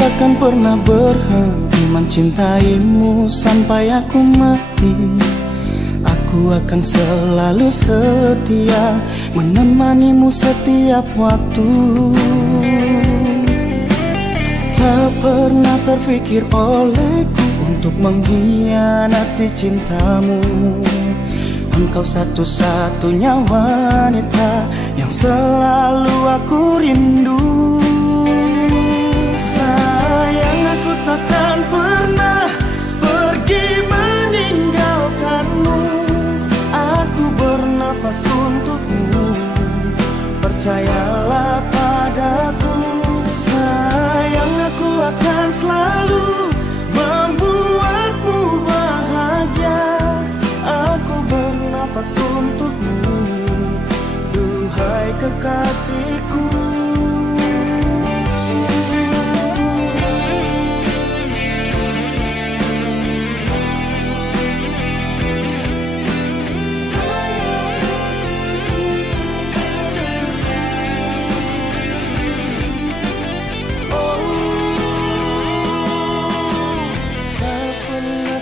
takkan pernah berhenti mencintaimu sampai aku mati. Aku akan selalu setia menemanimu setiap waktu. Tak pernah terfikir olehku untuk mengkhianati cintamu. Engkau satu-satunya wanita yang selalu aku rindu. Sayang, aku takkan pernah pergi meninggalkanmu. Aku bernafas untukmu, percayalah padaku. Sayang, aku akan selalu membuatmu bahagia. Aku bernafas untukmu, duhai kekasihku.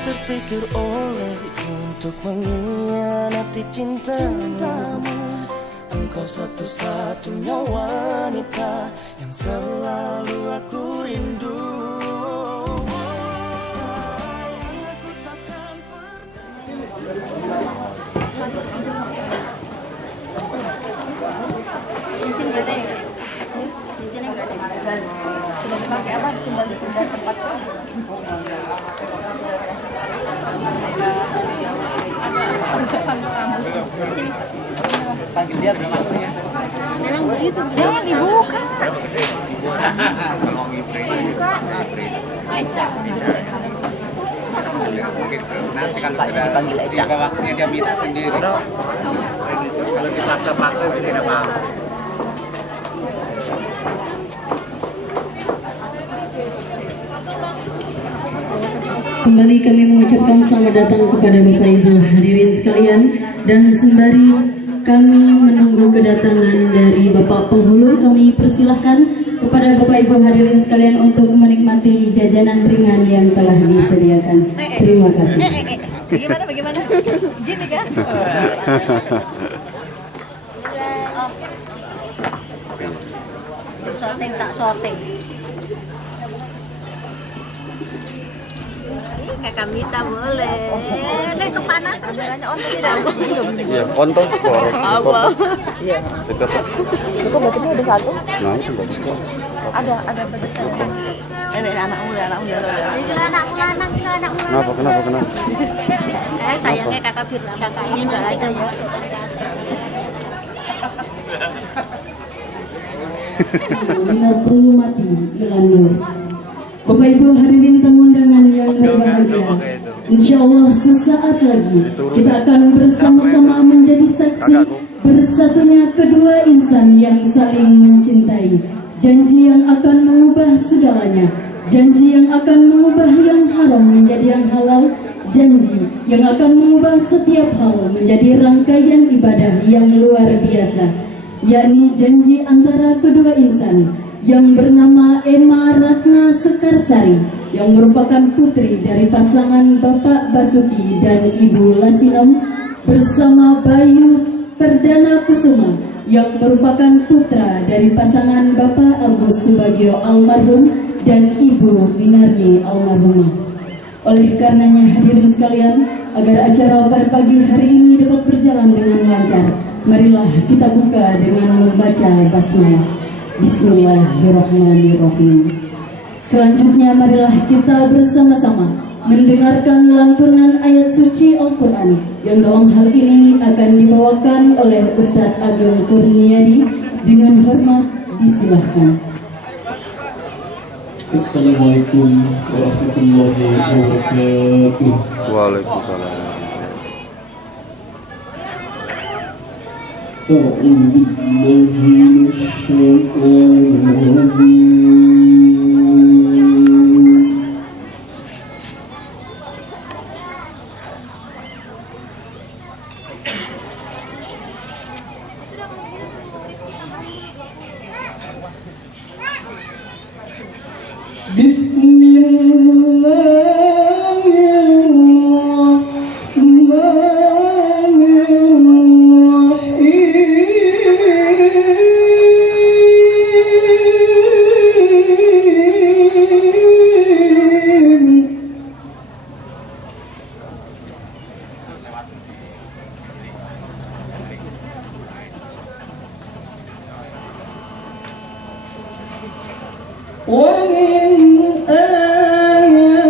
Terfikir olehku untuk mengkhianati cintamu. Engkau satu-satunya wanita yang selalu aku rindu. Sayang, aku takkan pernah. Cincin gede, cincin yang gede. Sudah dipakai apa? Tinggal dipindah tempat. Panggil dia bisa. Memang begitu, jangan dibuka. Nanti kalau sudah tiba waktunya dia minta sendiri. Kalau dipaksa-paksa tidak mau. Kembali kami mengucapkan selamat datang kepada Bapak Ibu hadirin sekalian, dan sembari kami menunggu kedatangan dari Bapak Penghulu, kami persilahkan kepada Bapak Ibu hadirin sekalian untuk menikmati jajanan ringan yang telah disediakan. Terima kasih. Bagaimana? Gini kan? Shooting tak shooting. Kakak Mita boleh. Nek kepanasan banyak onto tidak. Iya, onto goreng. Apa? Iya. Itu batuknya ada satu. Nah, itu batuknya. Ada batuknya. Ini anak muda. Ini anak muda. Kenapa? Sayangnya kakak Firna, kakaknya enggak ada ya. Minal Prulumati Ilanur. Bapak Ibu hadirin tamu undangan yang berbahagia, insya Allah sesaat lagi kita akan bersama-sama menjadi saksi bersatunya kedua insan yang saling mencintai. Janji yang akan mengubah segalanya, janji yang akan mengubah yang haram menjadi yang halal, janji yang akan mengubah setiap hal menjadi rangkaian ibadah yang luar biasa, yakni janji antara kedua insan yang bernama Emma Ratna Sekarsari, yang merupakan putri dari pasangan Bapak Basuki dan Ibu Lasinom, bersama Bayu Perdana Kusuma yang merupakan putra dari pasangan Bapak Agus Subagio almarhum dan Ibu Winarni almarhumah. Oleh karenanya hadirin sekalian, agar acara pada pagi hari ini dapat berjalan dengan lancar, marilah kita buka dengan membaca basmalah. Bismillahirrahmanirrahim. Selanjutnya marilah kita bersama-sama mendengarkan lantunan ayat suci Al-Quran yang dalam hal ini akan dibawakan oleh Ustadz Ageng Kurniadi. Dengan hormat disilahkan. Assalamualaikum warahmatullahi wabarakatuh. Waalaikumsalam. أعوذ بالله من الشيطان الرجيم. ومن آياته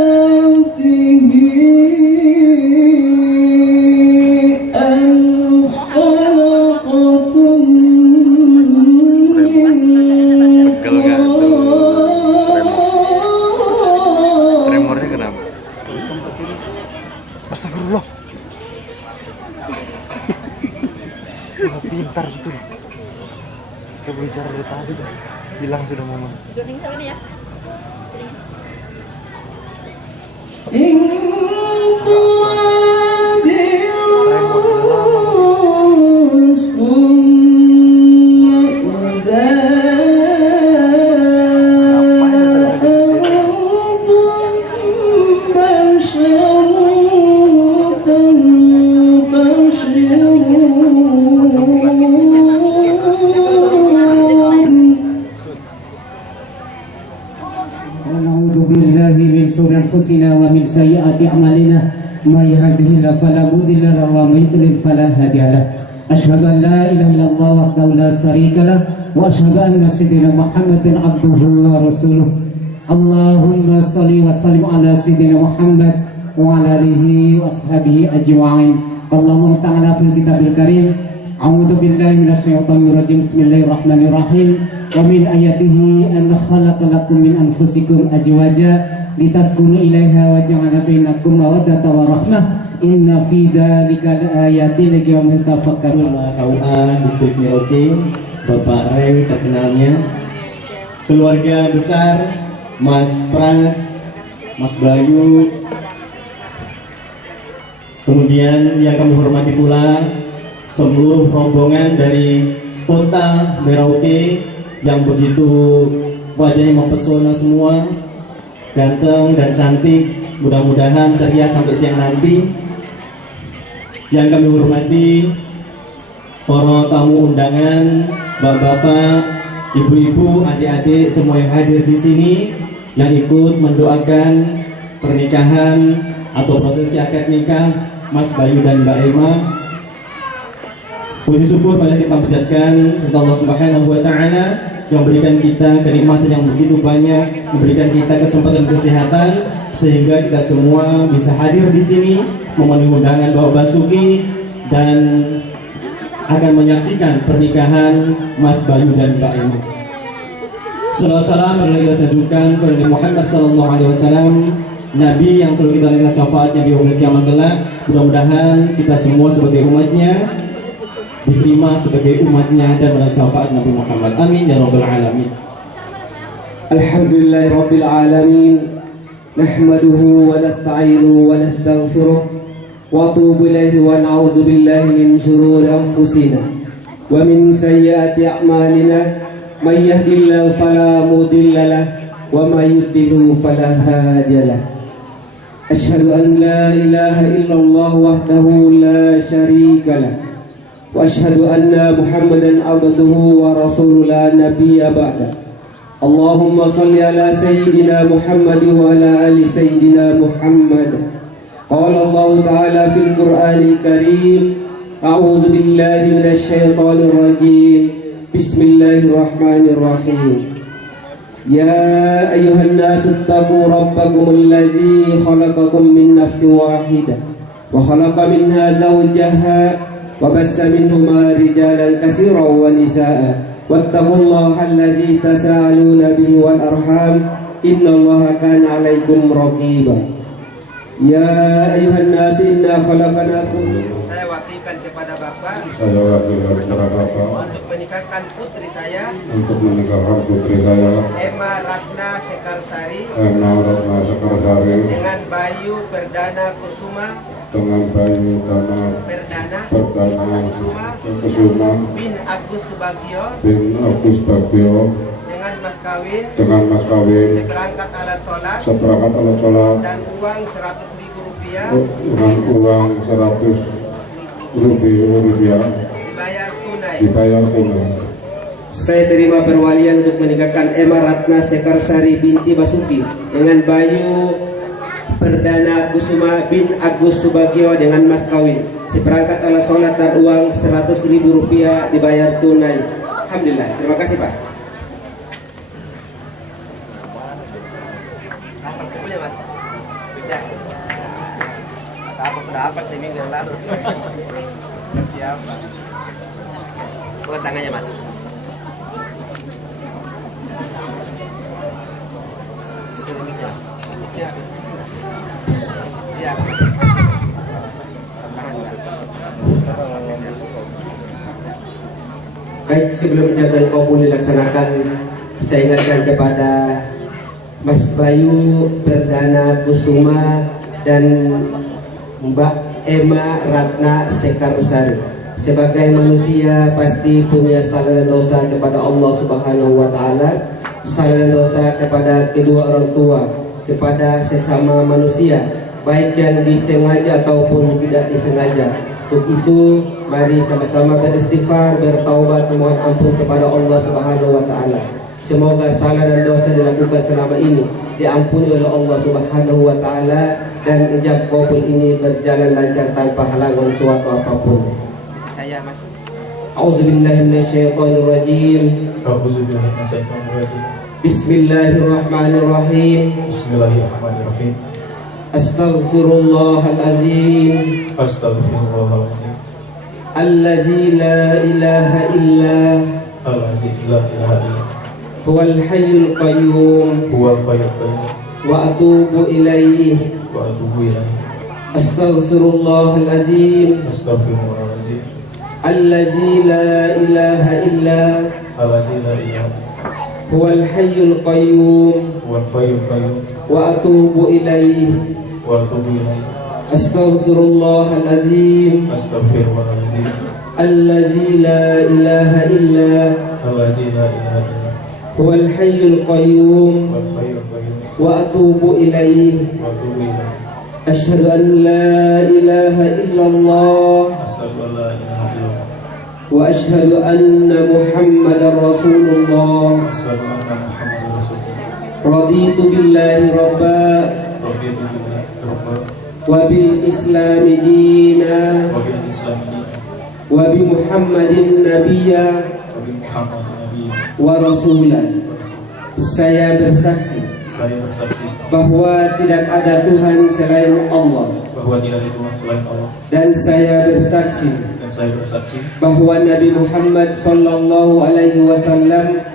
أن خلقكم Tremornya kenapa? Astagfirullah. Pintar betul. Saya bicara dari tadi dah. Bilang sudah mau. Jogging sama nih ya. إن ترابل ثم إذا أنتم بشر تنتشرون ونعوذ بالله من شرور أنفسنا ومن سيئات أعمالنا ما يهده الله فلا مضل له ومن يضلل فلا هادي له أشهد أن لا إله إلا الله وحده لا شريك له وأشهد أن سيدنا محمدا عبده ورسوله اللهم صل وسلم على سيدنا محمد وعلى آله وأصحابه أجمعين اللهم تعالى في الكتاب الكريم أعوذ بالله من الشيطان الرجيم بسم الله الرحمن الرحيم ومن آياته أن خلق لكم من أنفسكم أزواجا لتسكنوا إليها وجعل بينكم مودة ورحمة إن في ذلك لآيات لقوم يتفكرون. KUA Distrik Merauke, Bapak Ray terkenalnya, keluarga besar Mas Pras, Mas Bayu, kemudian yang kami hormati pula seluruh rombongan dari kota Merauke yang begitu wajahnya mempesona semua, ganteng dan cantik, mudah-mudahan ceria sampai siang nanti. Yang kami hormati para tamu undangan, bapak-bapak, ibu-ibu, adik-adik semua yang hadir di sini yang ikut mendoakan pernikahan atau prosesi akad nikah Mas Bayu dan Mbak Emma. Puji syukur marilah kita panjatkan kepada Allah Subhanahu wa taala yang memberikan kita kenikmatan yang begitu banyak, memberikan kita kesempatan kesehatan sehingga kita semua bisa hadir di sini memenuhi undangan Bapak Basuki dan akan menyaksikan pernikahan Mas Bayu dan Mbak Emma. Salawat salam marilah kita tunjukkan kepada Nabi Muhammad sallallahu alaihi wasallam, Nabi yang selalu kita lihat syafaatnya di yaumul kiamat kelak. Mudah-mudahan kita semua sebagai umatnya diterima sebagai umatnya dan mendapat syafaat Nabi Muhammad. Amin ya rabbal alamin. Alhamdulillahi rabbil alamin. Nahmaduhu wa nasta'inuhu wa nastaghfiruh wa atubu ilaihi wa na'udzu billahi min shururi anfusina wa min sayyiati a'malina. May yahdihillahu fala mudilla lahu wa may yudlilhu fala hadiya lahu. Asyhadu an la ilaha illallah wahdahu la syarika lahu wa asyhadu anna Muhammadan abduhu wa rasuluhu la nabiyya ba'da. Allahumma salli ala sayyidina Muhammad wa ala ali sayyidina Muhammad. Qala Allah ta'ala fil Qur'anil Karim, a'udzu billahi minasy syaithanir rajim. Bismillahirrahmanirrahim. Ya ayyuhan nasu ittaqu rabbakum allazi khalaqakum min nafsin wahidah wa khalaqa minha zawjaha wa bassa minhuma rijalan katsiran wa nisaa wattaqullaha allazi tasaaluna bihi wal arham innallaha kana 'alaikum raqiba. Ya ayyuhan nasu inna khalaqnakum. Saya wakilkan kepada Bapak untuk menikahkan putri saya Emma Ratna Sekarsari dengan Bayu Perdana Kusuma Kusuma bin Agus Subagio dengan mas kawin dengan mas kawin seperangkat alat sholat dan uang 100.000 rupiah dengan uang 100 rupiah dibayar tunai. Saya terima perwalian untuk menikahkan Emma Ratna Sekarsari binti Basuki dengan Bayu Perdana Kusuma bin Agus Subagio dengan mas kawin seperangkat alat sholat dan uang 100.000 rupiah dibayar tunai. Alhamdulillah, terima kasih Pak. punya mas sudah aku sudah hafal seminggu yang lalu. Siapa bukan tangannya mas. Ya. Ya. Baik, sebelum jabatan kabul dilaksanakan, saya ingatkan kepada Mas Bayu Perdana Kusuma dan Mbak Emma Ratna Sekarsari. Sebagai manusia pasti punya salah dan dosa kepada Allah Subhanahu wa taala, salah dan dosa kepada kedua orang tua, kepada sesama manusia, baik yang disengaja ataupun tidak disengaja. Untuk itu, mari sama-sama beristighfar, bertaubat, memohon ampun kepada Allah Subhanahu wa taala. Semoga salah dan dosa dilakukan selama ini diampuni oleh Allah Subhanahu wa taala dan ijab qabul ini berjalan lancar tanpa halangan suatu apapun. Saya Mas. A'udzubillahi minasyaitonirrajim. Bismillahirrahmanirrahim. Bismillahirrahmanirrahim. Astaghfirullahalazim. Astaghfirullahalazim. Allazi la ilaha illa Allazi la ilaha illa huwal hayyul qayyum huwal hayyul qayyum wa atubu ilaihi wa atubu ilaihi. Astaghfirullahalazim. Astaghfirullahalazim. Allazi la ilaha illa Allazi la ilaha illa huwal hayyul qayyum huwal hayyul qayyum wa atubu ilaihi wa atubu ilaihi. Astaghfirullahalazim. Astaghfirullahalazim. Allazi la ilaha illa Allazi la ilaha illa huwal hayyul qayyum huwal hayyul qayyum wa atubu ilaihi. wa atubu ilaihi. Asyhadu an la ilaha illallah Asyhadu an la ilaha illallah wa asyhadu anna Muhammadar Rasulullah. Asyhadu anna Muhammadar Rasulullah. Raditu billahi rabba Raditu billahi rabba wa bil islami dina wa bil islam dina wa bi Muhammadin nabiyya wa bi Muhammadin nabiyya wa rasulan. Saya bersaksi bahwa tidak ada Tuhan selain Allah, dan saya bersaksi bahwa Nabi Muhammad sallallahu alaihi wasallam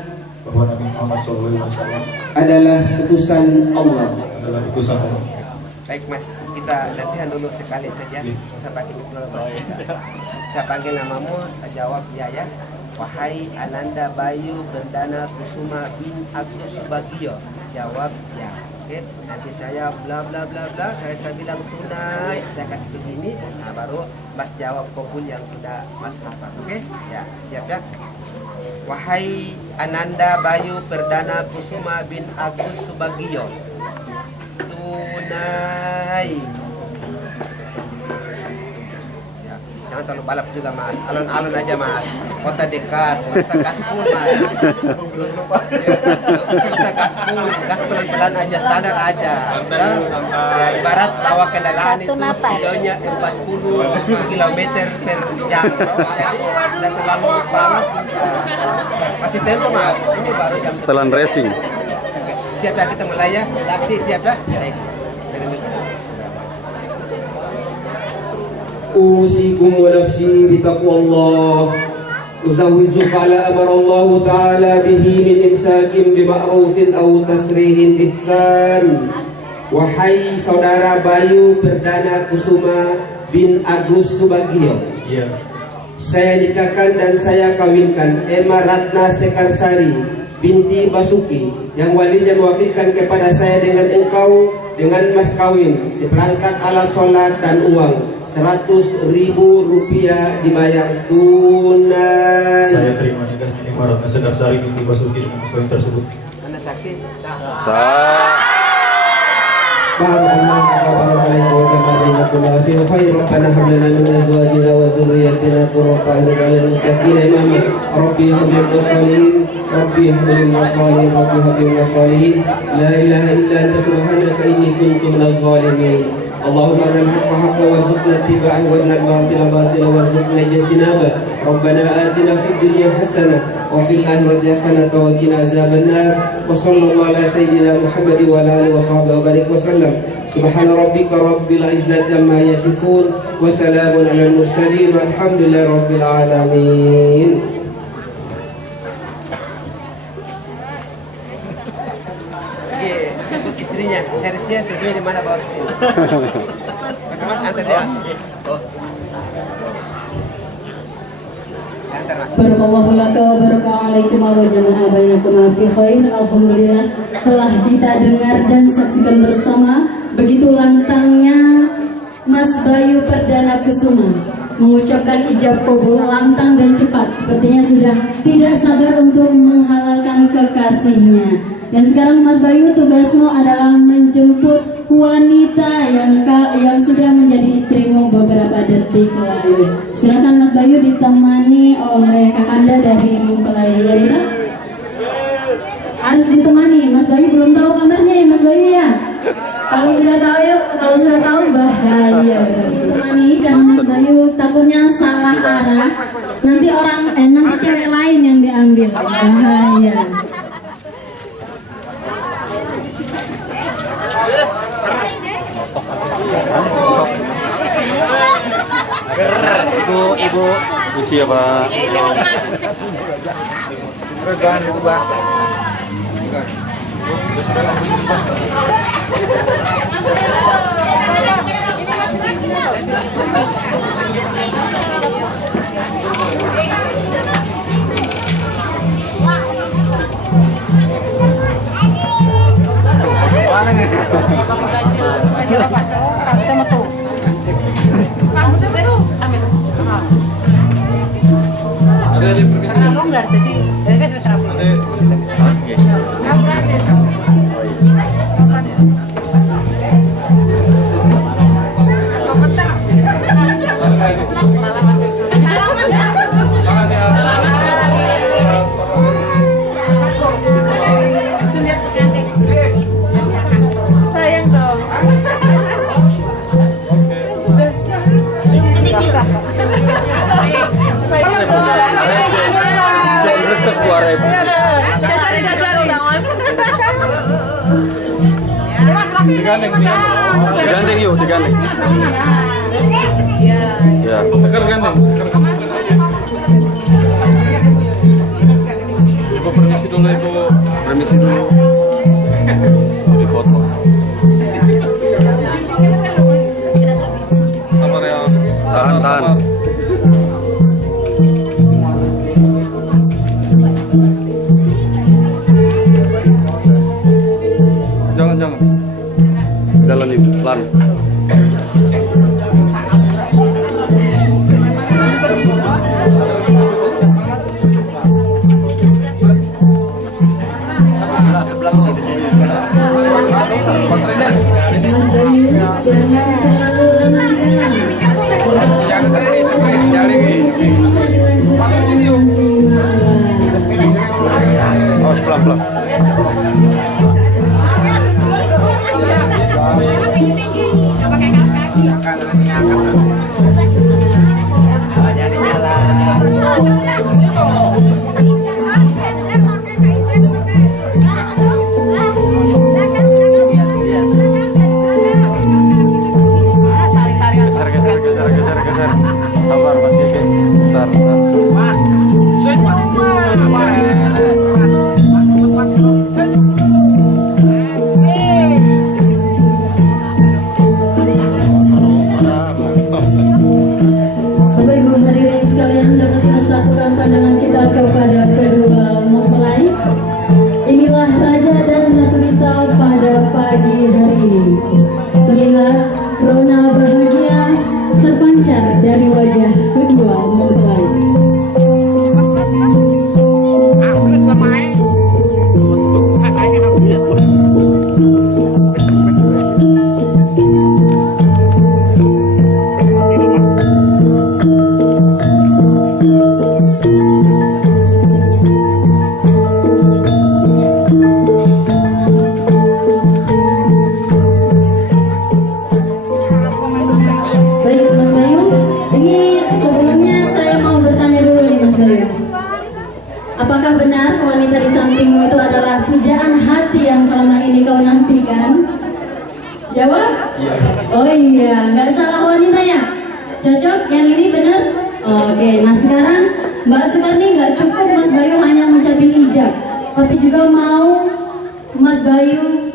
adalah utusan Allah. Baik Mas, kita latihan dulu sekali saja. Saya panggil dulu Mas. Saya panggil namamu, jawab ya ya. Wahai Ananda Bayu Perdana Kusuma bin Agus Subagio. Jawab ya. Oke, nanti saya bla bla bla bla. Saya bilang tunai, saya kasih begini. Nah, baru Mas jawab kabul yang sudah Mas hafal. Oke? Ya, siap ya. Wahai Ananda Bayu Perdana Kusuma bin Agus Subagio. Tunai. Ya, jangan terlalu balap juga Mas. Alon-alon aja Mas. Kota dekat. Nggak usah gaspul Mas. Nggak usah gaspul. Gas pelan-pelan aja. Standar aja. Ya, ibarat lawak kendaraan itu kilonya 40 km per jam. Jadi tidak terlalu balap. Masih tempo Mas. Ini baru jam Setelan racing. Siap ya, kita mulai ya. Aksi siap ya. Baik. Usikum wa nafsi bitaqwallah. Uzawizuka ala amarallahu ta'ala bihi min imsakin bima'rufin aw tasrihin ihsan. Wahai saudara Bayu Perdana Kusuma bin Agus Subagio, saya nikahkan dan saya kawinkan Emma Ratna Sekarsari binti Basuki yang walinya mewakilkan kepada saya dengan engkau dengan mas kawin seperangkat alat sholat dan uang 100.000 rupiah dibayar tunai. Saya terima nikahnya Ibaratnya Sedarsari binti Basuki dengan mas kawin tersebut. Mana saksi? Barakallahu alaikum wa barakatuh. Fi khair rabbana hab lana min azwajina wa dhurriyyatina qurrata a'yunin lil muttaqina imama. Rabbi hab lana salihin, Rabbi hab lana salihin, Rabbi hab lana salihin. La ilaha illa anta subhanaka inni kuntu minaz zalimin. Allahumma arina al-haqqa haqqan warzuqna ittiba'ahu wa arina al-batila batilan warzuqna ijtinabah. Rabbana atina fid dunya hasanah wa fil akhirati hasanah wa qina azabannar. Wa sallallahu ala sayyidina Muhammad wa ala alihi wa sahbihi wa barik wa sallam. Subhana rabbika rabbil izzati amma yasifun wa salamun alal mursalin walhamdulillahi rabbil alamin. Istrinya, seharusnya sebelumnya di mana bawa ke sini? Mas antar dia. Antar mas. Barakallahu laka wa barakatuh wa jama'a bainakuma fi khair. Alhamdulillah telah kita dengar dan saksikan bersama begitu lantangnya Mas Bayu Perdana Kusuma mengucapkan ijab kabul lantang dan cepat, sepertinya sudah tidak sabar untuk menghalalkan kekasihnya. Dan sekarang Mas Bayu, tugasmu adalah menjemput wanita yang sudah menjadi istrimu beberapa detik lalu. Silakan Mas Bayu ditemani oleh kakanda dari mempelai wanita. Harus ditemani. Mas Bayu belum tahu kamarnya ya Mas Bayu ya. Kalau sudah tahu bahaya. Ditemani karena Mas Bayu takutnya salah arah. Nanti nanti cewek lain yang diambil. Bahaya. Ibu siapa? Regan itu bang. Sayang dong. Digandeng yuk, digandeng. Ya. Seker gandeng, Ibu permisi dulu, Ibu. Permisi dulu. Di foto. Sabar ya. Tahan. Jangan. Jalan ibu, pelan. Awas pelan-pelan. Geser. Sabar Mas Keke. Bentar. Bapak Ibu hadirin sekalian, dapat kita satukan pandangan kita kepada kedua mempelai. Inilah raja dan ratu kita pada pagi hari ini. Terlihat rona bahagia terpancar dari wajah kedua mempelai. Jawab? Iya. Oh iya, nggak salah wanitanya. Cocok, yang ini bener? Oke, nah sekarang Mbak Soekarni nggak cukup Mas Bayu hanya mengucapin ijab, tapi juga mau Mas Bayu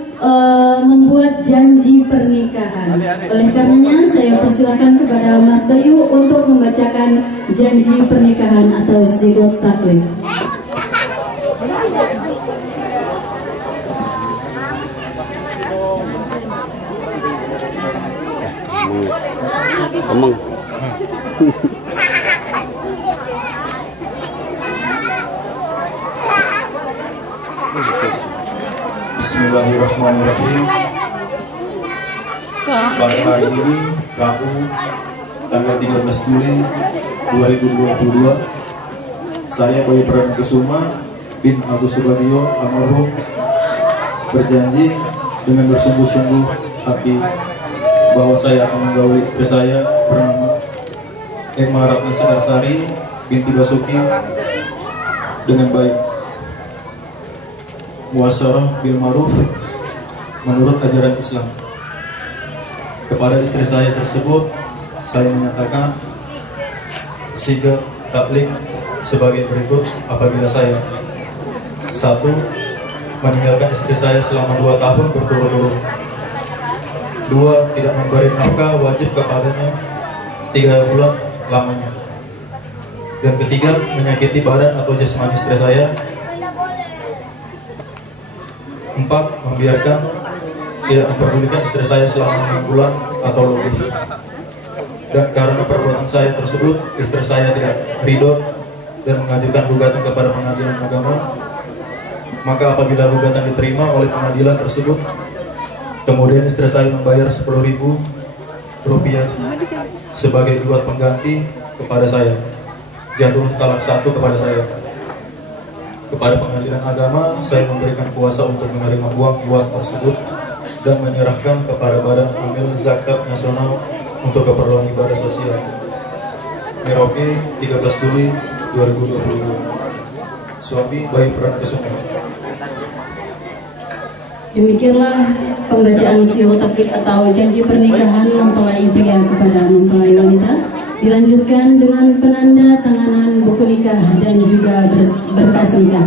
membuat janji pernikahan. Oleh karenanya saya persilahkan kepada Mas Bayu untuk membacakan janji pernikahan atau zigot taklid. Emang. Bismillahirrahmanirrahim. Pada hari ini Rabu tanggal 13 Juli 2022, saya Bayu Pradana Kusuma bin Agus Subadio almarhum berjanji dengan bersungguh-sungguh hati bahwa saya akan menggauli istri saya bernama Emma Ratna Sekarsari binti Basuki dengan baik, muasyarah bil ma'ruf menurut ajaran Islam. Kepada istri saya tersebut saya menyatakan sigat taklid sebagai berikut apabila saya: 1. Meninggalkan istri saya selama 2 tahun berturut-turut. 2. Tidak memberi nafkah wajib kepadanya 3 bulan lamanya. Dan ketiga, menyakiti badan atau jasmani istri saya. 4. Membiarkan tidak memperdulikan istri saya selama 6 bulan atau lebih. Dan karena perbuatan saya tersebut, istri saya tidak ridho dan mengajukan gugatan kepada pengadilan agama, maka apabila gugatan diterima oleh pengadilan tersebut, kemudian istri saya membayar 10.000 rupiah sebagai buat pengganti kepada saya, jatuh talak 1 kepada saya. Kepada pengadilan agama, saya memberikan kuasa untuk menerima uang tersebut dan menyerahkan kepada Badan Amil Zakat Nasional untuk keperluan ibadah sosial. Merauke, 13 Juli 2022. Suami Bayu Pradana Kusuma. Demikianlah pembacaan sigot taklid atau janji pernikahan mempelai pria kepada mempelai wanita. Dilanjutkan dengan penanda tanganan buku nikah dan juga berkas nikah,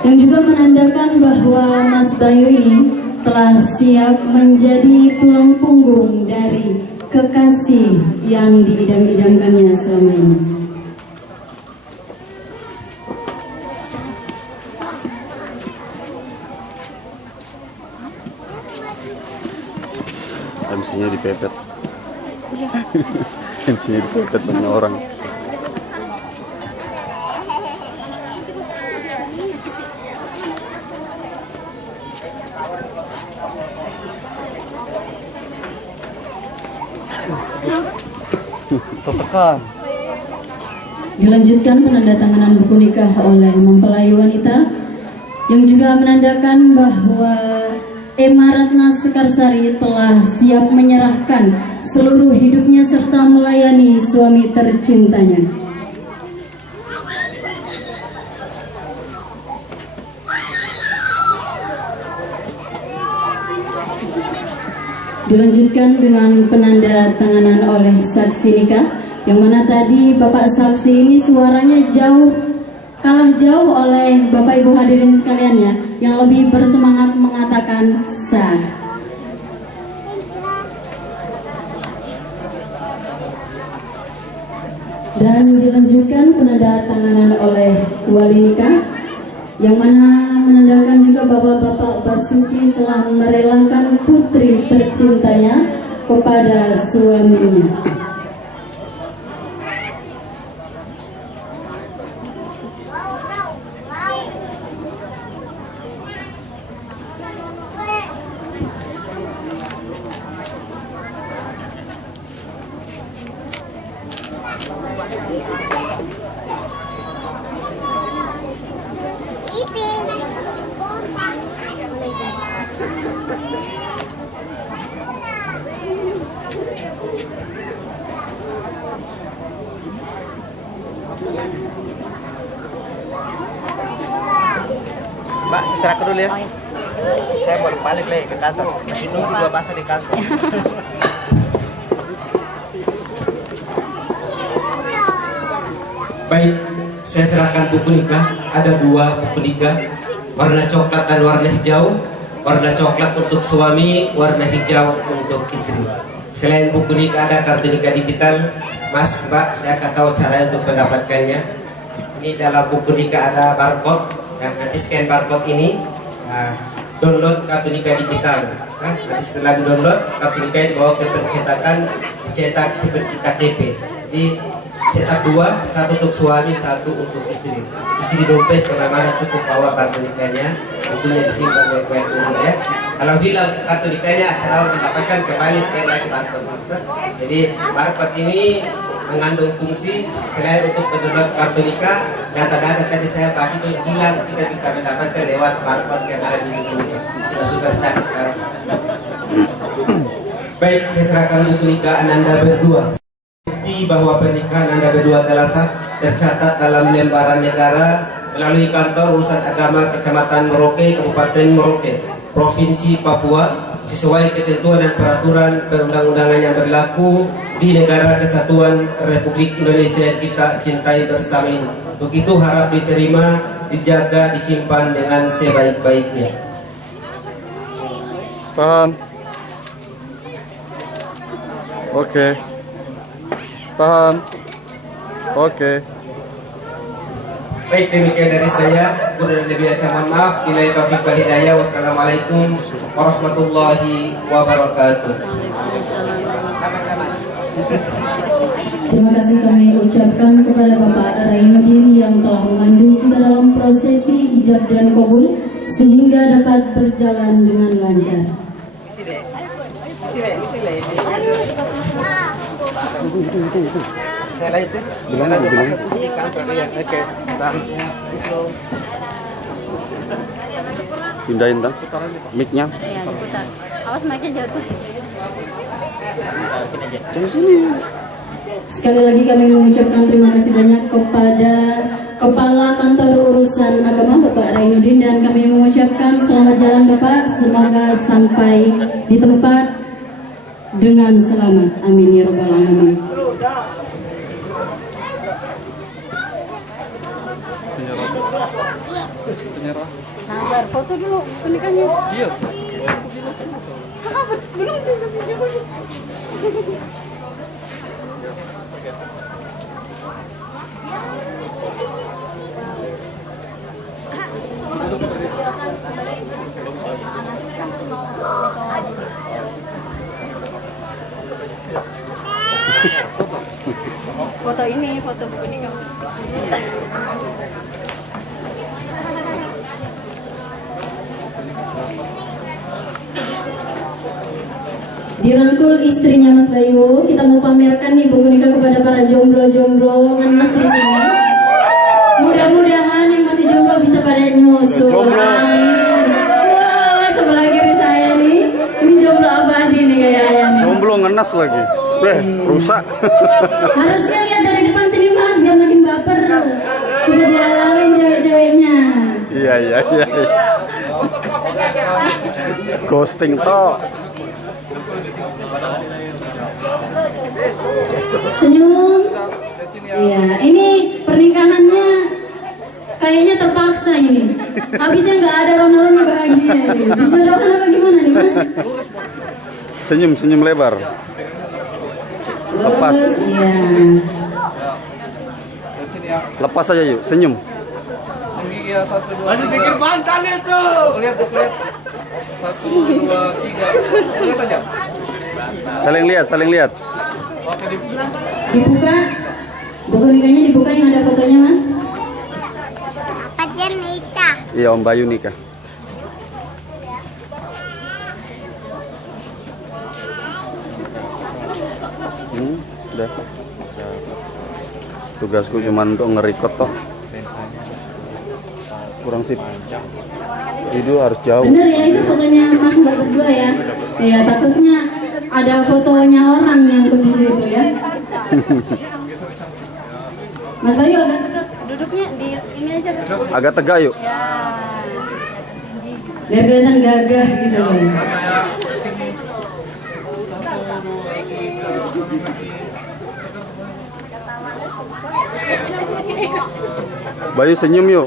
yang juga menandakan bahwa Mas Bayu ini telah siap menjadi tulang punggung dari kekasih yang diidam-idamkannya selama ini. MC-nya dipepet. MC-nya dipepet banyak orang. Tertekan. Dilanjutkan penandatanganan buku nikah oleh mempelai wanita, yang juga menandakan bahwa Emma Ratna Sekarsari telah siap menyerahkan seluruh hidupnya serta melayani suami tercintanya. Dilanjutkan dengan penanda tanganan oleh saksi nikah, yang mana tadi Bapak saksi ini suaranya kalah jauh oleh Bapak Ibu hadirin sekalian ya, yang lebih bersemangat mengatakan sah. Dan dilanjutkan penanda tanganan oleh wali nikah, yang mana menandakan juga bahwa Bapak Basuki telah merelakan putri tercintanya kepada suaminya. Mbak, saya serahkan dulu ya. Saya baru balik lagi ke kantor. Masih nunggu 2 bahasa di kantor. Baik, saya serahkan buku nikah. Ada 2 buku nikah, warna coklat dan warna hijau. Warna coklat untuk suami, warna hijau untuk istri. Selain buku nikah ada kartu nikah digital. Mas, Mbak, saya akan tahu cara untuk mendapatkannya. Ini dalam buku nikah ada barcode. Nah, nanti scan barcode ini, download kartu nikah digital. Nah, nanti setelah download kartu nikah dibawa ke percetakan, dicetak seperti KTP. Jadi cetak 2, 1 untuk suami, 1 untuk istri. Isi di dompet kemana-mana cukup bawa kartu nikahnya, tentunya disimpan baik-baik dulu ya. Kalau hilang kartu nikahnya, harus mendapatkan kembali sekali lagi barcode. Jadi barcode ini mengandung fungsi selain untuk mendownload kartu nikah, data-data tadi saya bahas itu hilang, kita bisa mendapatkan lewat barcode yang ada di buku nikah. Sudah super canggih sekarang. Baik, saya serahkan buku nikah Ananda berdua. Bukti bahwa pernikahan Anda berdua telah sah tercatat dalam lembaran negara melalui kantor urusan agama Kecamatan Merauke, Kabupaten Merauke, Provinsi Papua, sesuai ketentuan dan peraturan perundang-undangan yang berlaku di negara kesatuan Republik Indonesia yang kita cintai bersama ini. Untuk itu harap diterima, dijaga, disimpan dengan sebaik-baiknya. Tahan. Oke. Tahan. Oke. Baik, demikian dari saya. Kurang lebih saya mohon maaf. Bila taufiq wal hidayah. Wassalamualaikum warahmatullahi wabarakatuh. Terima kasih kami ucapkan kepada Bapak Rainuddin yang telah memandu kita dalam prosesi ijab dan kabul sehingga dapat berjalan dengan lancar. Pindahin tang mic-nya. Iya, diputar. Awas mic-nya jatuh. Sini. Sekali lagi kami mengucapkan terima kasih banyak kepada Kepala Kantor Urusan Agama Bapak Rainuddin, dan kami mengucapkan selamat jalan Bapak, semoga sampai di tempat dengan selamat. Amin ya rabbal alamin. Sabar, foto dulu pernikahannya. Iya. Sabar, belum video. Foto ini, foto buku nikah. Dirangkul istrinya Mas Bayu, kita mau pamerkan nih buku nikah kepada para jomblo-jomblo ngenes di sini. Mudah-mudahan yang masih jomblo bisa pada nyusul. Amin. Wah, sebelah kiri saya nih, ini jomblo abadi nih kayaknya. Jomblo ngenes lagi. Rusak. Harusnya lihat dari depan sini Mas, biar makin baper. Coba dihalalin cewek-ceweknya. Iya. Ghosting toh. Senyum. Iya, ini pernikahannya kayaknya terpaksa ini. Habisnya nggak ada rona-rona bahagia ini. Dijodohkan apa gimana nih Mas? Senyum lebar. Lepas. Iya. Lepas aja yuk, senyum. Masih bikin mantan itu. Lihat. 1, 2, 3. Lihat aja. Saling lihat. Dibuka. Buku nikahnya dibuka, yang ada fotonya Mas. Apa nikah? Iya, Om Bayu nikah. Udah. Tugasku cuma untuk nge-record toh. Kurang sip. Video harus jauh. Bener ya, itu fotonya Mas Mbak berdua ya. Ya, takutnya ada fotonya orang nyangkut di situ ya. Mas Bayu agak tegak. Duduknya di ini aja. Agak tegak yuk. Ya. biar kelihatan gagah gitu loh. Bayu senyum yuk.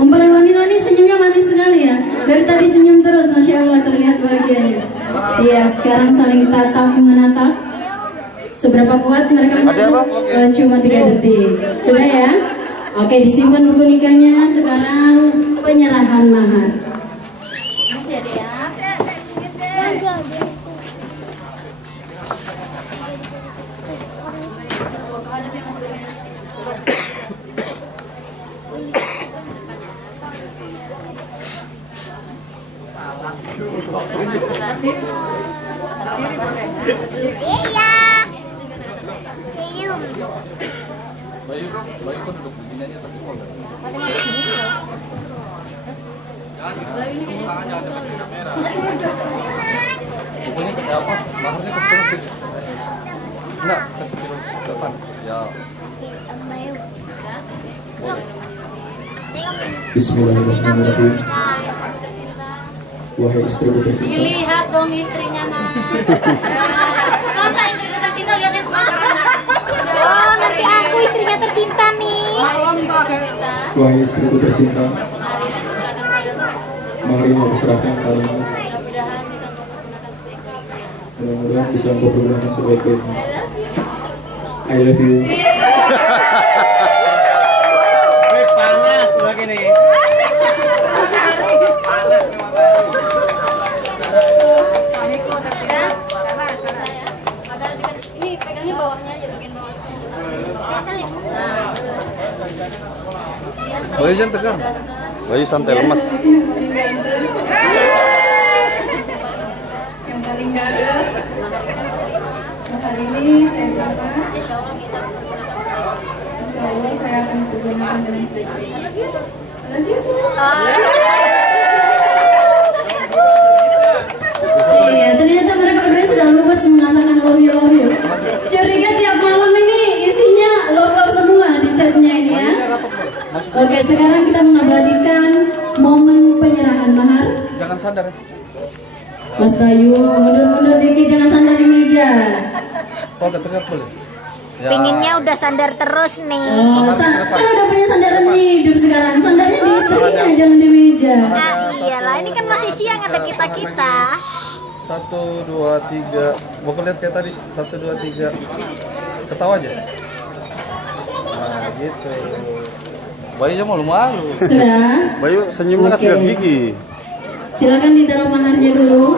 Mempelai wanita ini senyumnya manis sekali ya. Dari tadi senyum terus, Masya Allah, terlihat bahagianya. Iya, sekarang saling tatap menatap. Seberapa kuat mereka menatap? Cuma 3 detik. Sudah ya? Oke, disimpan buku nikahnya. Sekarang penyerahan mahar. Masih ada ya? Bismillahirrahmanirrahim. Wahai istriku tercinta. Dilihat dong istrinya, Mas. Masa istrinya tercinta, lihatnya kemana? Oh, nanti aku istrinya tercinta nih. Wahai istriku tercinta. Mari aku serahkan padamu. Mudah-mudahan bisa engkau pergunakan sebaik-baiknya. I love you. Panas begini. Ini pegangnya bawahnya aja, bagian bawah. Bayu jangan tegang. Bayu santai lemas. Yang paling gagah hari ini saya terima. Insya Allah bisa menggunakan. Insya Allah saya akan pergunakan dengan sebaik-baiknya. Iya, ternyata mereka berdua sudah lupa mengatakan love you. Curiga tiap malam ini isinya love semua di chatnya ini ya. Oke, sekarang kita mengabadikan momen penyerahan mahar. Jangan sandar. Mas Bayu, mundur dikit, jangan sandar di meja. Oh, tegak boleh. Pinginnya udah sandar terus nih. Oh, kan udah punya sandaran hidup sekarang. Sandarnya di istrinya, jangan di meja. Nah iyalah, ini kan masih siang ada kita-kita. 1, 2, 3. Mau lihat kayak tadi. 1, 2, 3. Ketawa aja. Nah, gitu. Bayinya malu-malu. Sudah? Bayu senyumnya kasih lihat gigi. Silakan ditaruh maharnya dulu.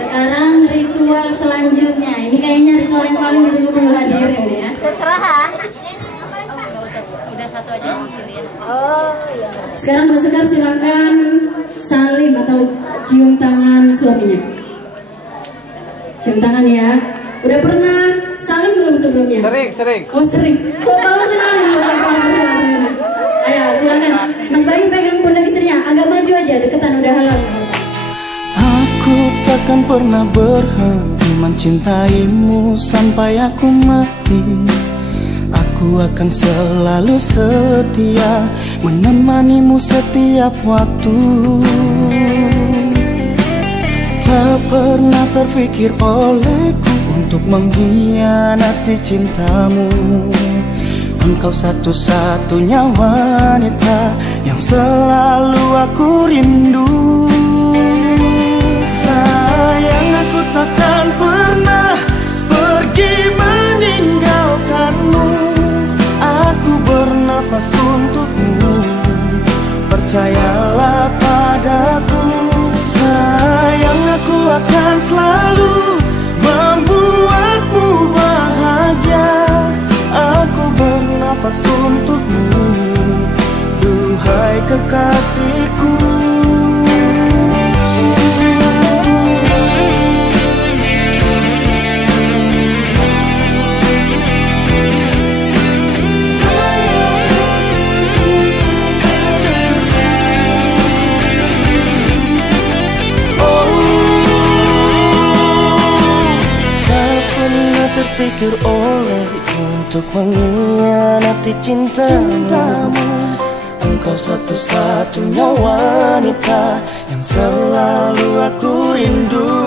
Sekarang ritual selanjutnya. Ini kayaknya ritual yang paling ditunggu-tunggu hadirin ya. Terserah. Udah satu aja mungkin ya. Oh iya. Sekarang Mbak Sekar silakan salim atau cium tangan suaminya. Cium tangan ya. Udah pernah salim belum sebelumnya? Sering. Oh sering. So tahu sekali. Ayo silakan. Mas Bayu pegang pundak istrinya. Agak maju aja, deketan udah halal. Aku takkan pernah berhenti mencintaimu sampai aku mati. Aku akan selalu setia menemanimu setiap waktu. Tak pernah terfikir olehku untuk mengkhianati cintamu. Engkau satu-satunya wanita yang selalu aku rindu. Sayang, aku takkan pernah pergi meninggalkanmu. Aku bernafas untukmu, percayalah padaku. Sayang, aku akan selalu membuatmu bahagia. Aku bernafas untukmu, duhai kekasihku. Terfikir olehku untuk mengkhianati cintamu. Engkau Kau satu-satunya wanita yang selalu aku rindu.